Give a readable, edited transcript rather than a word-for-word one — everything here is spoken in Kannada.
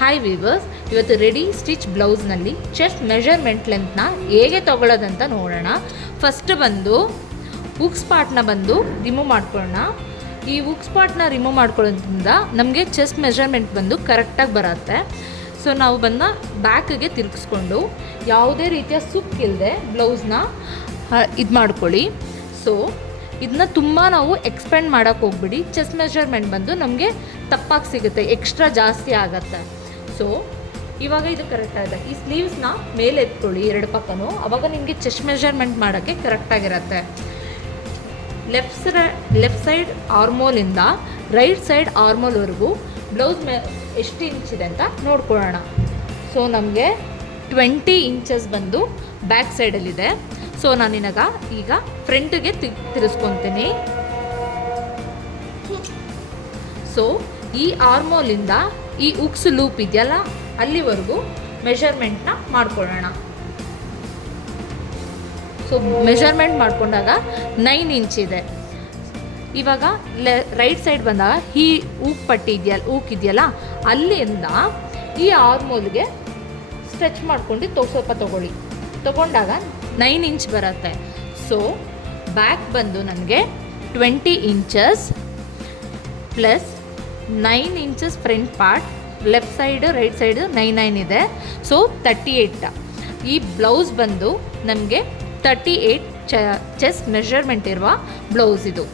ಹಾಯ್ ವೀವರ್ಸ್, ಇವತ್ತು ರೆಡಿ ಸ್ಟಿಚ್ ಬ್ಲೌಸ್ನಲ್ಲಿ ಚೆಸ್ಟ್ ಮೆಷರ್ಮೆಂಟ್ ಲೆಂತ್ನ ಹೇಗೆ ತೊಗೊಳ್ಳೋದಂತ ನೋಡೋಣ. ಫಸ್ಟ್ ಬಂದು ಹುಕ್ಸ್ ಪಾರ್ಟ್ನ ರಿಮೂವ್ ಮಾಡ್ಕೊಳ್ಳೋಣ. ಈ ಹುಕ್ಸ್ ಪಾರ್ಟ್ನ ರಿಮೂವ್ ಮಾಡ್ಕೊಳ್ಳೋದ್ರಿಂದ ನಮಗೆ ಚೆಸ್ಟ್ ಮೆಷರ್ಮೆಂಟ್ ಕರೆಕ್ಟಾಗಿ ಬರುತ್ತೆ. ಸೊ ನಾವು ಬ್ಯಾಕಿಗೆ ತಿರುಗಿಸ್ಕೊಂಡು ಯಾವುದೇ ರೀತಿಯ ಸುಕ್ಕಿಲ್ಲದೆ ಬ್ಲೌಸ್ನ ಇದು ಮಾಡ್ಕೊಳ್ಳಿ. ಸೊ ಇದನ್ನ ತುಂಬ ನಾವು ಎಕ್ಸ್ಪೆಂಡ್ ಮಾಡೋಕ್ಕೆ ಹೋಗ್ಬಿಡಿ. ಚೆಸ್ಟ್ ಮೆಷರ್ಮೆಂಟ್ ನಮಗೆ ತಪ್ಪಾಗಿ ಸಿಗುತ್ತೆ, ಎಕ್ಸ್ಟ್ರಾ ಜಾಸ್ತಿ ಆಗುತ್ತೆ. ಸೊ ಇವಾಗ ಇದು ಕರೆಕ್ಟಾಗಿದೆ. ಈ ಸ್ಲೀವ್ಸ್ನ ಮೇಲೆ ಎತ್ಕೊಳ್ಳಿ ಎರಡು ಪಕ್ಕನೂ, ಆವಾಗ ನಿಮಗೆ ಚೆಸ್ಟ್ ಮೆಷರ್ಮೆಂಟ್ ಮಾಡೋಕ್ಕೆ ಕರೆಕ್ಟಾಗಿರುತ್ತೆ. ಲೆಫ್ಟ್ ಸೈಡ್ ಆರ್ಮೋಲಿಂದ ರೈಟ್ ಸೈಡ್ ಆರ್ಮೋಲ್ವರೆಗೂ ಬ್ಲೌಸ್ ಎಷ್ಟು ಇಂಚಿದೆ ಅಂತ ನೋಡ್ಕೊಳ್ಳೋಣ. ಸೊ ನಮಗೆ 20 ಇಂಚಸ್ ಬ್ಯಾಕ್ ಸೈಡಲ್ಲಿದೆ. ಸೊ ನಾನಿನಾಗ ಈಗ ಫ್ರಂಟಿಗೆ ತಿರ್ಸ್ಕೊತೀನಿ. ಸೊ ಈ ಆರ್ಮೋಲಿಂದ ಈ ಉಕ್ಸ್ ಲೂಪ್ ಇದೆಯಲ್ಲ ಅಲ್ಲಿವರೆಗೂ ಮೆಷರ್ಮೆಂಟ್ನ ಮಾಡ್ಕೊಳ್ಳೋಣ. ಸೊ ಮೆಷರ್ಮೆಂಟ್ ಮಾಡಿಕೊಂಡಾಗ 9 ಇಂಚ್ ಇದೆ. ಇವಾಗ ರೈಟ್ ಸೈಡ್ ಬಂದಾಗ ಈ ಊಕ್ ಇದೆಯಲ್ಲ ಅಲ್ಲಿಂದ ಈ ಆರ್ಮೋಲ್ಗೆ ಸ್ಟ್ರೆಚ್ ಮಾಡ್ಕೊಂಡು ಸ್ವಲ್ಪ ತೊಗೊಂಡಾಗ 9 ಇಂಚ್ ಬರುತ್ತೆ. ಸೊ ಬ್ಯಾಕ್ ನನಗೆ 20 inches plus 9 inches front part, left side right side 9 ಇದೆ. ಸೊ 38. ಈ ಬ್ಲೌಸ್ ನಮಗೆ 38 ಚೆಸ್ಟ್ ಮೆಷರ್ಮೆಂಟ್ ಇರುವ ಬ್ಲೌಸ್ ಇದು.